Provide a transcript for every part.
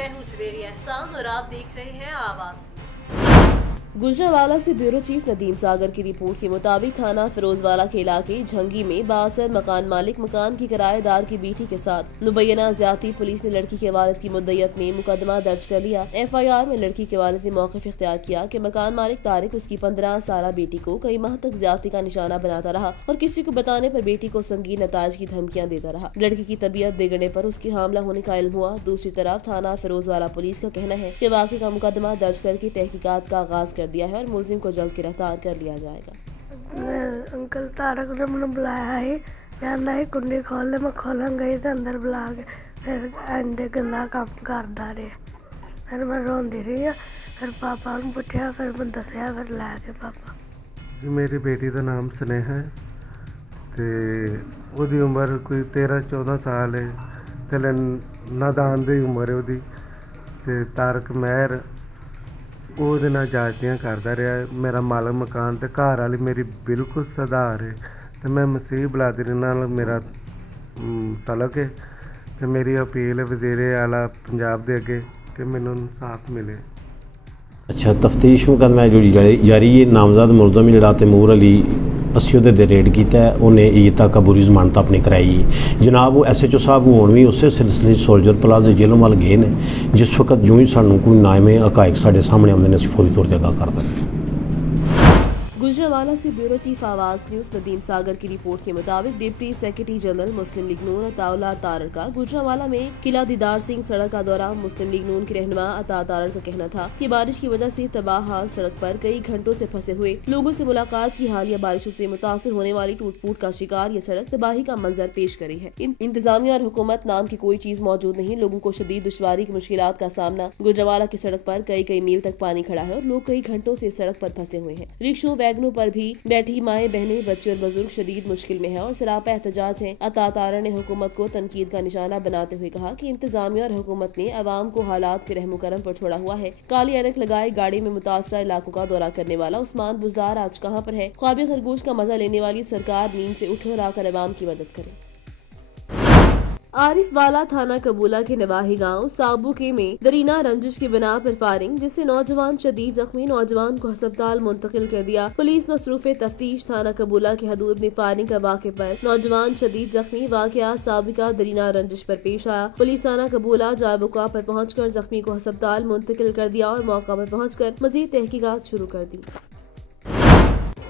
मैं हूँ जवेरी एहसान और आप देख रहे हैं आवाज। गुजरावाला से ब्यूरो चीफ नदीम सागर की रिपोर्ट के मुताबिक थाना फिरोजवाला के इलाके झंगी में बासर मकान मालिक मकान की किराएदार की बेटी के साथ मुबैना ज्यादती। पुलिस ने लड़की के वालिद की मुद्दयत में मुकदमा दर्ज कर लिया। FIR में लड़की के वालिद ने मौक़िफ़ इख्तियार किया कि मकान मालिक तारिक उसकी 15 साला बेटी को कई माह तक ज्यादती का निशाना बनाता रहा और किसी को बताने पर बेटी को संगीन नताज की धमकियां देता रहा। लड़की की तबीयत बिगड़ने पर उसकी हामला होने का इल्म हुआ। दूसरी तरफ थाना फिरोजवाला पुलिस का कहना है कि वाक़े का मुकदमा दर्ज करके तहकीकात का आगाज कर दिया है और मुलजिम को जल्द गिरफ्तार कर लिया जाएगा। अंकल तारक ने मैंने बुलाया है, कहना है कुंडी खोल ले, मैं खोलन गई तो अंदर बुला के फिर अंडे गंदा काम करता रहे। फिर मैं रोंदी रही है, फिर पापा ने पूछा, फिर मैं दसिया, फिर लैके पापा। मेरी बेटी का नाम स्नेहा है ते ओदी उम्र कोई 13-14 साल है ते नादान दी उम्र है ओदी ते तारक महर ਉਹਦੇ ਨਾਲ ਜਾਚੀਆਂ ਕਰਦਾ ਰਿਹਾ। ਮੇਰਾ ਮਾਲਕ ਮਕਾਨ ਤੇ ਘਰ ਵਾਲੀ ਮੇਰੀ ਬਿਲਕੁਲ ਸਧਾਰ ਹੈ ਤੇ ਮੈਂ ਮਸੀਹ ਬਲਾਦਰੀ ਨਾਲ ਮੇਰਾ ਤਲਕ ਹੈ ਤੇ ਮੇਰੀ ਅਪੀਲ ਹੈ ਵਜ਼ੀਰੇ ਆਲਾ ਪੰਜਾਬ ਦੇ ਅੱਗੇ ਕਿ ਮੈਨੂੰ ਇਨਸਾਫ ਮਿਲੇ। अच्छा तफ्तीश मुकदमा जी जारी है। नामजद मुलजम जरा तैमूर अली असी दे रेड किया, उन्हें ईद तक अबूरी जमानत अपनी कराई। जनाब वो SHO साहब हुण भी उस सिलसिले सोल्जर प्लाजे जेलों वाल गए हैं। जिस वक्त जो ही सानू कोई नामे हकायक साढ़े सामने आते हैं, असीं फौरी तौर पर आगाह कर देंगे। गुजरावाला से ब्यूरो चीफ आवाज न्यूज नदीम सागर की रिपोर्ट के मुताबिक डिप्टी सेक्रेटरी जनरल मुस्लिम लीग नून अताउल्लाह तारड़ का गुजरावाला में किला दीदार सिंह सड़क का दौरा। मुस्लिम लीग नून के रहनुमा अता तारड़ का कहना था कि बारिश की वजह से तबाह हाल सड़क पर कई घंटों से फंसे हुए लोगों से मुलाकात की हालिया बारिशों से मुतासर होने वाली टूट फूट का शिकार ये सड़क तबाही का मंजर पेश करी है। इंतजामिया और हुकूमत नाम की कोई चीज मौजूद नहीं। लोगों को शदीद दुश्वारी की मुश्किलात का सामना। गुजरावाला की सड़क पर कई मील तक पानी खड़ा है और लोग कई घंटों से सड़क पर फंसे हुए हैं। रिक्शों वैगनों पर भी बैठी माएँ बहनें बच्चे और बुजुर्ग शदीद मुश्किल में हैं और सरापा एहतजाज हैं। अता तारड़ ने हुकूमत को तनकीद का निशाना बनाते हुए कहा कि इंतजामिया और हुकूमत ने अवाम को हालात के रहमो करम पर छोड़ा हुआ है। काली ऐनक लगाए गाड़ी में मुतासरा इलाकों का दौरा करने वाला उस्मान बुज़दार आज कहाँ पर है? ख्वाबी खरगोश का मजा लेने वाली सरकार नींद से उठे और आकर अवाम की मदद करे। आरिफ वाला थाना कबूला के नवाही गांव साबुके में दरीना रंजिश की बिना पर फायरिंग, जिससे नौजवान शदीद जख्मी। नौजवान को अस्पताल मुंतकिल कर दिया। पुलिस मसरूफे तफ्तीश। थाना कबूला के हदूद में फायरिंग का वाक़े पर नौजवान शदीद जख्मी। वाक़या साबिका दरीना रंजिश पर पेश आया। पुलिस थाना कबूला जाबुका पर पहुंचकर जख्मी को अस्पताल मुंतकिल कर दिया और मौका पर पहुंचकर मजीद तहकीकात शुरू कर दी।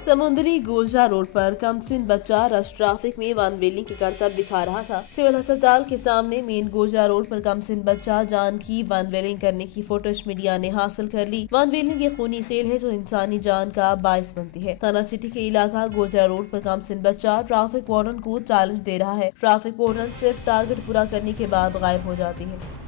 समुद्री गुर्जा रोड पर कमसिन बच्चा रश ट्रैफिक में वन व्हीलिंग के करतब दिखा रहा था। सिविल अस्पताल के सामने मेन गुर्जा रोड पर कमसिन बच्चा जान की वन व्हीलिंग करने की फुटेज मीडिया ने हासिल कर ली। वन व्हीलिंग एक खूनी खेल है जो इंसानी जान का बाइस बनती है। थाना सिटी के इलाका गुर्जा रोड पर कमसिन बच्चा ट्रैफिक वार्डन को चैलेंज दे रहा है। ट्रैफिक वार्डन सिर्फ टारगेट पूरा करने के बाद गायब हो जाती है।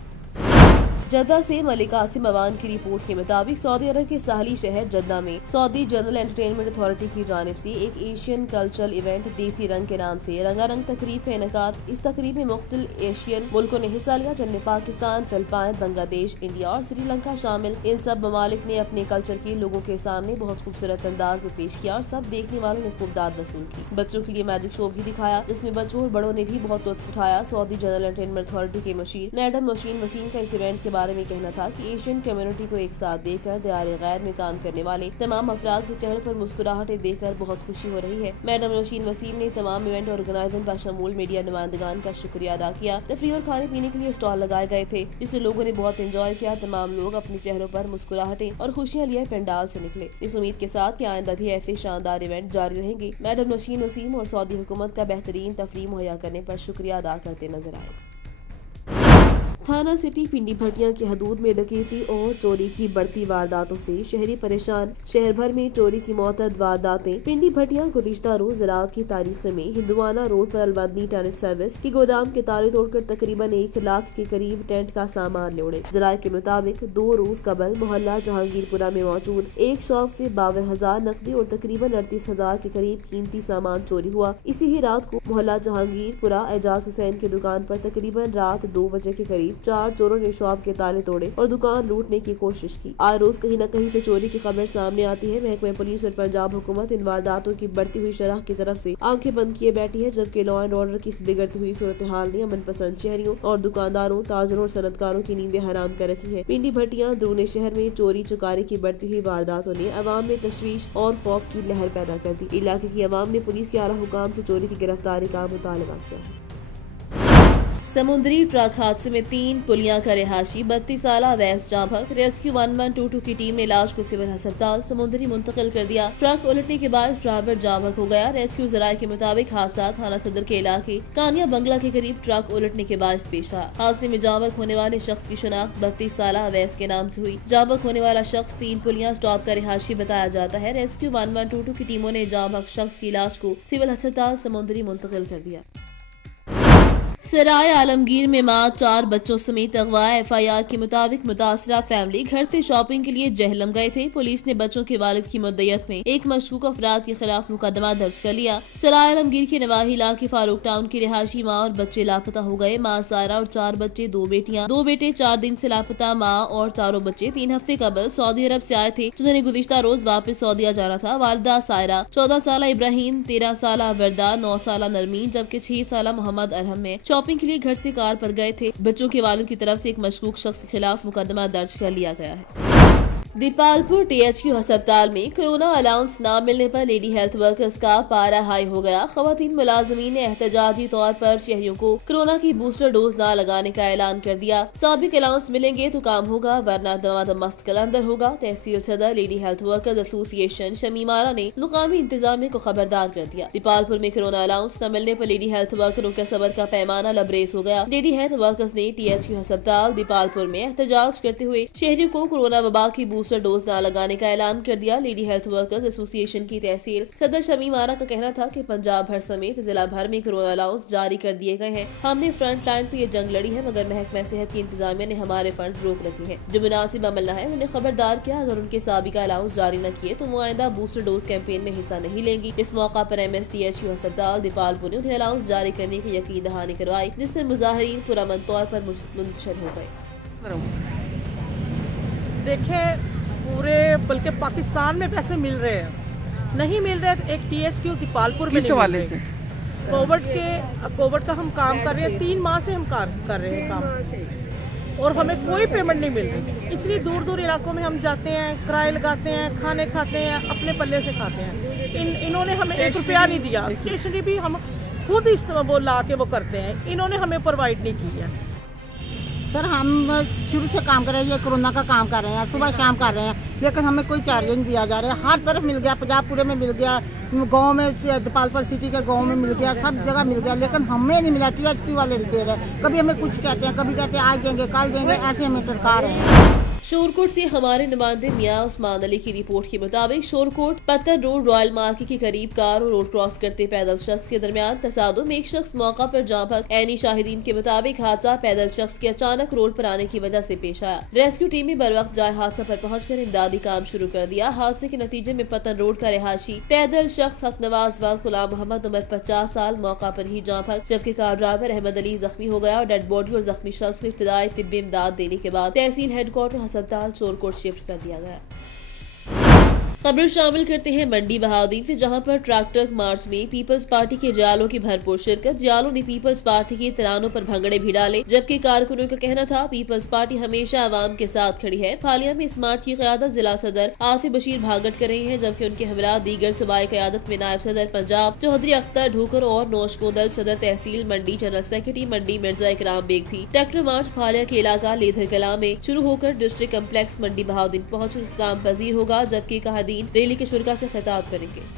जद्दा से मलिक आसिम अवान की रिपोर्ट के मुताबिक सऊदी अरब के साहली शहर जद्दा में सऊदी जनरल एंटरटेनमेंट अथॉरिटी की जानिब से एक एशियन कल्चरल इवेंट देसी रंग के नाम से रंगारंग तकरीब का इनेकाद। इस तकरीब में मुख्तलिफ एशियन मुल्कों ने हिस्सा लिया, जिनमें पाकिस्तान, फिलिपाइन, बांग्लादेश, इंडिया और श्रीलंका शामिल। इन सब ममालिक ने अपने कल्चर के लोगों के सामने बहुत खूबसूरत अंदाज में पेश किया और सब देखने वालों ने खूब दाद वसूल की। बच्चों के लिए मैजिक शो भी दिखाया, जिसमें बच्चों और बड़ों ने भी बहुत लुत्फ उठाया। सऊदी जनरल एंटरटेनमेंट अथॉरिटी के मशीर मैडम नौशीन वसीम का इस इवेंट के बारे में कहना था कि एशियन कम्युनिटी को एक साथ देखकर दियारे गैर में काम करने वाले तमाम अफराद के चेहरों पर मुस्कुराहटें देखकर बहुत खुशी हो रही है। मैडम नौशीन वसीम ने तमाम इवेंट ऑर्गेनाइजर बशमूल मीडिया नुमाइंदगान का शुक्रिया अदा किया। तफरीह और खाने पीने के लिए स्टॉल लगाए गए थे, जिसे लोगों ने बहुत एंजॉय किया। तमाम लोग अपने चेहरों पर मुस्कुराहटें और खुशियां लिए पंडाल से निकले, इस उम्मीद के साथ कि आइंदा भी ऐसे शानदार इवेंट जारी रहेंगे। मैडम नौशीन वसीम और सऊदी हुकूमत का बेहतरीन तफरीह मुहैया करने पर शुक्रिया अदा करते नजर आए। थाना सिटी पिंडी भटिया की हदूद में डकैती और चोरी की बढ़ती वारदातों से शहरी परेशान। शहर भर में चोरी की मुतअद्दिद वारदातें। पिंडी भटिया गुज़िश्ता रोज ज़राअत की तारीख में हिंदुआना रोड पर अलमदनी टेंट सर्विस की गोदाम के ताले तोड़कर तकरीबन 1 लाख के करीब टेंट का सामान ले उड़े। ज़राए के मुताबिक 2 रोज कबल मोहल्ला जहांगीरपुरा में मौजूद एक शॉप से 52,000 नकदी और तकरीबन 38,000 के करीब कीमती सामान चोरी हुआ। इसी ही रात को मोहल्ला जहांगीरपुरा एजाज हुसैन की दुकान पर तकरीबन रात 2 बजे के करीब करीब 4 चोरों ने शॉप के ताले तोड़े और दुकान लूटने की कोशिश की। आए रोज कहीं न कहीं से चोरी की खबर सामने आती है। महकमे पुलिस और पंजाब हुकूमत इन वारदातों की बढ़ती हुई शरह की तरफ से आंखें बंद किए बैठी है, जबकि लॉ एंड ऑर्डर की इस बिगड़ती हुई सूरत हाल ने अमन पसंद शहरियों और दुकानदारों, ताजरों और सनतकारों की नींदें हराम कर रखी है। पिंडी भट्टियां, द्रोणे शहर में चोरी चुकारी की बढ़ती हुई वारदातों ने अवाम में तशवीश और खौफ की लहर पैदा कर दी। इलाके की अवाम ने पुलिस के आला हुकाम से चोरी की गिरफ्तारी का मुतालबा किया है। समुद्री ट्रक हादसे में 3 पुलिया का रिहायशी 32 साल अवैस जाँ भग। रेस्क्यू 1122 की टीम ने लाश को सिविल अस्पताल समुद्री मुंतकिल कर दिया। ट्रक उलटने के बाद ड्राइवर जाँ भग हो गया। रेस्क्यू जराये के मुताबिक हादसा थाना सदर के इलाके कानिया बंगला के करीब ट्रक उलटने के बाद पेश आया। हादसे में जाँ भग होने वाले शख्स की शनाख्त 32 साल अवैस के नाम से हुई। जाँ भग होने वाला शख्स 3 पुलिया स्टॉप का रिहायशी बताया जाता है। रेस्क्यू 1122 की टीमों ने जाँ भग शख्स की लाश को सिविल अस्पताल समुद्री मुंतकिल कर दिया। सराय आलमगीर में मां 4 बच्चों समेत अगवा। FIR के मुताबिक मुतासरा फैमिली घर से शॉपिंग के लिए जहलम गए थे। पुलिस ने बच्चों के वालिद की मुद्दयत में एक मशकूक अफराद के खिलाफ मुकदमा दर्ज कर लिया। सराय आलमगीर के नवाही इलाके फारूक टाउन की रिहायशी मां और बच्चे लापता हो गए। मां सारा और 4 बच्चे, 2 बेटियां, 2 बेटे 4 दिन से लापता। मां और चारों बच्चे 3 हफ्ते कबल सऊदी अरब से आए थे, जिन्होंने गुज़िश्ता रोज वापस सऊदीया जाना था। वालिदा सायरा, 14 साल इब्राहिम, 13 साल वरदा, 9 साल नरमीन जबकि 6 साल मोहम्मद अरहम में शॉपिंग के लिए घर से कार पर गए थे। बच्चों के वालिद की तरफ से एक मशकूक शख्स के खिलाफ मुकदमा दर्ज कर लिया गया है। दीपालपुर THQ अस्पताल में कोरोना अलाउंस न मिलने पर लेडी हेल्थ वर्कर्स का पारा हाई हो गया। खवातीन मुलाजमीन ने एहतजाजी तौर पर शहरियों को कोरोना की बूस्टर डोज न लगाने का ऐलान कर दिया। साबिक अलाउंस मिलेंगे तो काम होगा, वरना दमादम मस्त कलंदर होगा। तहसील सदर लेडी हेल्थ वर्कर्स एसोसिएशन शमीमारा ने मुकामी इंतजामिया को खबरदार कर दिया। दीपालपुर में कोरोना अलाउंस न मिलने पर लेडी हेल्थ वर्करों के सबर का पैमाना लबरेज हो गया। लेडी हेल्थ वर्कर्स ने THQ अस्पताल दीपालपुर में एहतजाज करते हुए शहरियों को कोरोना वबा की बूस्टर डोज न लगाने का ऐलान कर दिया। लेडी हेल्थ वर्कर्स एसोसिएशन की तहसील सदर शमीम आरा का कहना था कि पंजाब भर समेत जिला भर में कोरोना अलाउंस जारी कर दिए गए हैं। हमने फ्रंट लाइन पे ये जंग लड़ी है, मगर महकमा सेहत की इंतजामिया ने हमारे फंड्स रोक रखे हैं। जो मुनासिब अमल न है उन्हें खबरदार किया, अगर उनके साबिका अलाउंस जारी न किए तो वो आइंदा बूस्टर डोज कैंपेन में हिस्सा नहीं लेंगी। इस मौका पर MSTHU अस्पताल दीपालपुर ने उन्हें अलाउंस जारी करने की यकीन दहानी करवाई, जिसमें मुजाहिरीन पुरअमन तौर पर मुंतशिर हो गए। देखें पूरे बल्कि पाकिस्तान में पैसे मिल रहे हैं, नहीं मिल रहे। एक THQ दीपालपुर में हवाले से कोविड का हम काम कर रहे हैं, 3 माह से हम कर रहे हैं काम, और हमें कोई पेमेंट नहीं मिल रही। इतनी दूर दूर इलाकों में हम जाते हैं, किराए लगाते हैं, खाने खाते हैं, अपने पल्ले से खाते हैं। इन्होंने हमें 1 रुपया नहीं दिया। स्टेशनरी भी हम खुद वो ला के वो करते हैं, इन्होंने हमें प्रोवाइड नहीं की है। सर हम शुरू से काम कर रहे हैं, ये कोरोना का काम कर रहे हैं, सुबह शाम कर रहे हैं, लेकिन हमें कोई चार्ज नहीं दिया जा रहा है। हर तरफ मिल गया, पंजाब पूरे में मिल गया, गांव में दीपालपुर सिटी के गांव में मिल गया, सब जगह मिल गया, लेकिन हमें नहीं मिला। THQ वाले दे रहे, कभी हमें कुछ कहते हैं, कभी कहते हैं आज देंगे कल देंगे, ऐसे हमें टरका रहे हैं। शोरकोट से हमारे नुमाइंदे मियां उस्मान अली की रिपोर्ट के मुताबिक शोरकोट पत्थर रोड रॉयल मार्केट के करीब कार और रोड क्रॉस करते पैदल शख्स के दरमियान तसादुम। एक शख्स मौका पर जाँ भग। ऐनी शाहिदीन के मुताबिक हादसा पैदल शख्स के अचानक रोड पर आने की वजह से पेश आया। रेस्क्यू टीम ने बर वक्त जाए हादसा पर पहुंचकर इमदादी काम शुरू कर दिया। हादसे के नतीजे में पतन रोड का रिहायशी पैदल शख्स हक नवाज वाल गुलाम मोहम्मद उम्र 50 साल मौका पर ही जाँ भग, जबकि कार ड्राइवर अहमद अली जख्मी हो गया और डेड बॉडी और जख्मी शख्स को इब्तदाई तिब्बी इमदाद देने के बाद तहसील हेडक्वार्टर अस्पताल शोरकोट शिफ्ट कर दिया गया। खबर शामिल करते हैं मंडी बहाउद्दीन से, जहां पर ट्रैक्टर मार्च में पीपल्स पार्टी के जियालों की भरपूर शिरकत। जियालों ने पीपल्स पार्टी के तरानों पर भंगड़े भी डाले, जबकि कारकुनों का कहना था पीपल्स पार्टी हमेशा आवाम के साथ खड़ी है। फालिया में इस मार्च की क़यादत जिला सदर आसिफ बशीर भागट कर रहे हैं, जबकि उनके हमरा दीगर सूबाई क़यादत में नायब सदर पंजाब चौधरी अख्तर ढोकर और नौशकोदल सदर तहसील मंडी जनरल सेक्रेटरी मंडी मिर्जा इकराम बेग भी। ट्रैक्टर मार्च फालिया के इलाका लेधर कला में शुरू होकर डिस्ट्रिक्ट कम्प्लेक्स मंडी बहाउद्दीन पहुँच काम पजीर होगा, जबकि रैली के शुरा से खिताब करेंगे।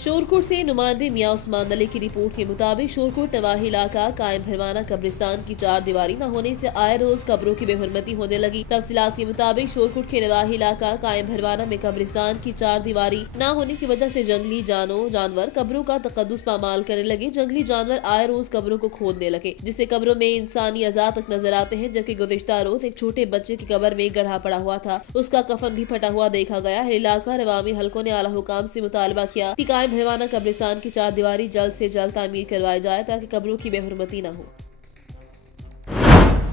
शोरकोट से नुमाइंदे मियां उस्मान अली की रिपोर्ट के मुताबिक शोरकोट नवाही इलाका कायम भरवाना कब्रिस्तान की 4 दीवारी न होने से आए रोज कब्रों की बेहुरमती होने लगी। तफसीलात के मुताबिक शोरकोट के नवाही इलाका कायम भरवाना में कब्रिस्तान की 4 दीवारी न होने की वजह से जंगली जानवर कब्रों का तकद्दुस पामाल करने लगे। जंगली जानवर आए रोज कब्रों को खोदने लगे, जिससे कब्रों में इंसानी अज़ा तक नजर आते हैं। जबकि गुज़िश्ता रोज एक छोटे बच्चे की कब्र में गढ़ा पड़ा हुआ था, उसका कफन भी फटा हुआ देखा गया। इलाका रवामी हलकों ने आला हुकाम से मुतालबा किया कि कायम भरवाना कब्रिस्तान की 4 दीवारी जल्द से जल्द तामीर करवाई जाए, ताकि कब्रों की बेहुरमती न हो।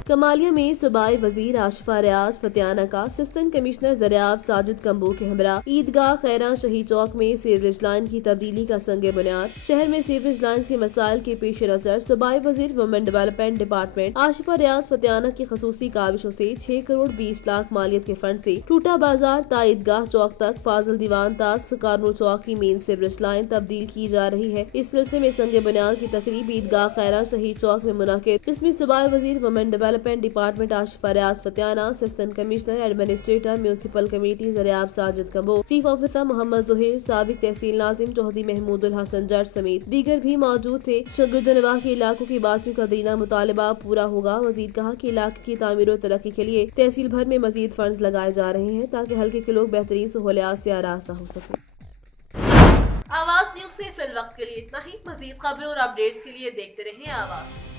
कमालिया में सूबाई वजीर आशिफा रियाज फतियाना का assistant commissioner Zaryab Sajid combo के हमरा ईदगाह खैरा शही चौक में सीवरेज लाइन की तब्दीली का संग बुनियाद। शहर में सीवरेज लाइन के मसाइल के पेश नजर सूबाई वजीर women development department Asifa Riaz Fatyana की खसूसी काविशों से 6 करोड़ 20 लाख मालियत के फंड से टूटा बाजार ता ईदगाह चौक तक फाजिल दीवान ता कारनू चौक की मेन सीवरेज लाइन तब्दील की जा रही है। इस सिलसिले में संग बुनियाद की तकरीब ईदगाह खैरा शहीद चौक में मुनाकिद, जिसमें सूबाई वजीर women development department Asifa Riaz Fatyana, assistant commissioner administrator municipal committee Zaryab Sajid Kamboh, chief officer Mohammad Zuhair, साबिक तहसील नाजिम चौधरी महमूदुल हसन जट समेत दीगर भी मौजूद थे। शगुर्दनवाह के इलाकों की बासियों का दीना मुतालबा पूरा होगा। मजीद कहा कि इलाके की तामीर और तरक्की के लिए तहसील भर में मजीद फंड लगाए जा रहे हैं ताकि हल्के के लोग बेहतरीन सहूलियात से आरास्ता हो सके। आवाज न्यूज से फिल वक्त के लिए इतना ही। मजीद खबरों और अपडेट्स के लिए देखते रहें आवाज।